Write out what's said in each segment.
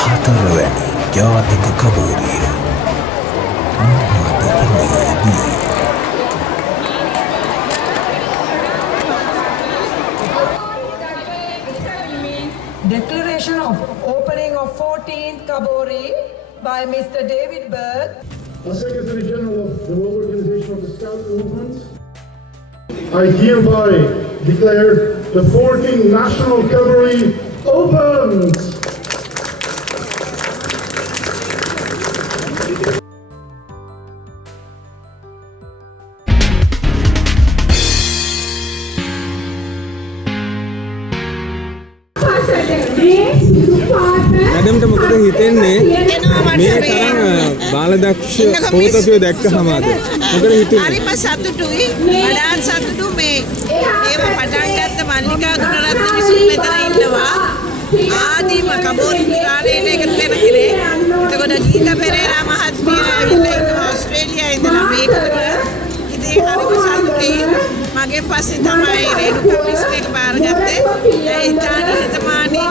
හතරවැනි ජාතික කබෝරිය අනුරාධපුරයේදී Declaration of opening of 14th Kabori by Mr. David Berg. As Secretary General of the World Organization of the Scout Movement, I hereby declare the 14th National Cavalry opened. මැඩම්ට මොකද හිතෙන්නේ මේ තරම් බාලදක්ෂ පොතපිය දැක්කහම අද මොකද හිතෙන්නේ හරිම සතුටුයි වඩාත් සතුටු මේ ඒව පටන් ගත්ත මල්ලිකා ගුණරත්න විසුණු මෙතන ඉන්නවා ආදීම කබෝරි පුරාණයට එකතු වෙන කෙනෙක් එතකොට ගීතා පෙරේරා මහත්මිය ඇවිල්ලා ඉන්නවා ඕස්ට්‍රේලියාවේ ඉඳලා මේකට ඉතින් හරිම සතුටුයි මගේ පස්සේ තමයි රේණුකා මිස්නේක බාරගත්තේ ඒ ඉතාලි හිතමානී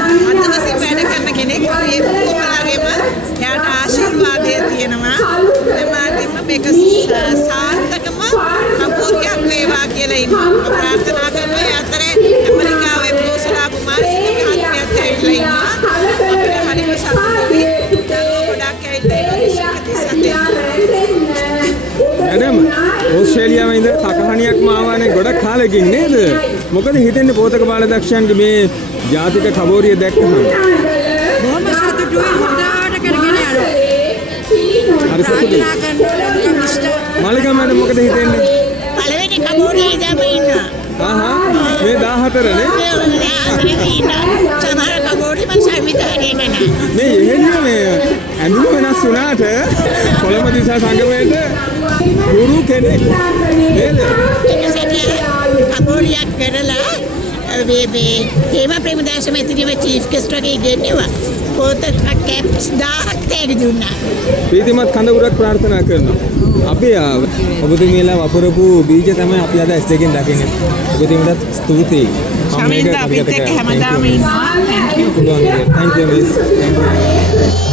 අතවසින් වැඩ කරන කෙනෙක් ඒ කොමලාගේම එයාට ආශිර්වාදය තියෙනවා එමාටිම මේක සාර්ථකම කපෝරියක් වේවා කියලා ඉන්නවා ප්‍රාර්ථනා කරනවා ඒ අතරේ ඇමරිකාවේ ප්‍රෝසලා කුමාරසිංහ මහත්මියත් ඇවිල්ලා ඉන්නවා අපිට හරිම සතුටුයි ගොඩක් ඇවිල්ලා මැඩම් ඕස්ට්‍රේලියාවේ ඉඳලා තකහණියක් මාවානේ ගොඩක් කාලෙකින් නේද මොකද හිතෙන්නේ පොතක බාලදක්ෂයන්ගේ මේ ජාතික කබෝරිය දැක්කම බොහොම සතුටුයි හොඳට කරගෙන යනවා හරි සතුටුයි මාලිකා මැඩම් මොකද හිතෙන්නේ පළවෙනි කබෝරිය ඉඳන් ඉන්නවා මේ 14 නේ සමහර කබෝරි මං සංවිධානය කරනවා මේ එහෙම මේ ඇඳුම වෙනස් වුණාට කොළඹ දිසා සංගමයේට ගුරු කෙනෙක් නේද කබෝරියක් කරලා හේම ප්‍රේමදාස මැතිරිව චීෆ් ගෙස්ට් වගේ ගෙන්නවා පොත කැප්ස් 1000ක් තෑගි දුන්නා ප්‍රීතිමත් කඳවුරක් ප්‍රාර්ථනා කරනවා අපි ඔබතුමීලා වපුරපු බීජ තමයි අපි අද S2 කින් දකින්නේ ඔබතුමීලට ස්තුතියි ශමින්ද අපිත් එක්ක හැමදාම ඉන්නවා thank you miss thank you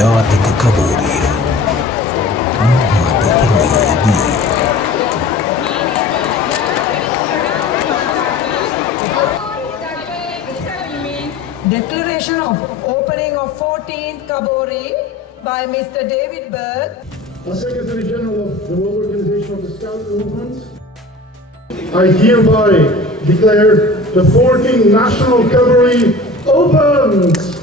ජාතික කබෝරිය අනුහාතපනයේදී Declaration of opening of 14th Kabori by Mr. David Berg. As Secretary General of the World Organization of the Scout Movement, I hereby declare the 14th National Cavalry opened.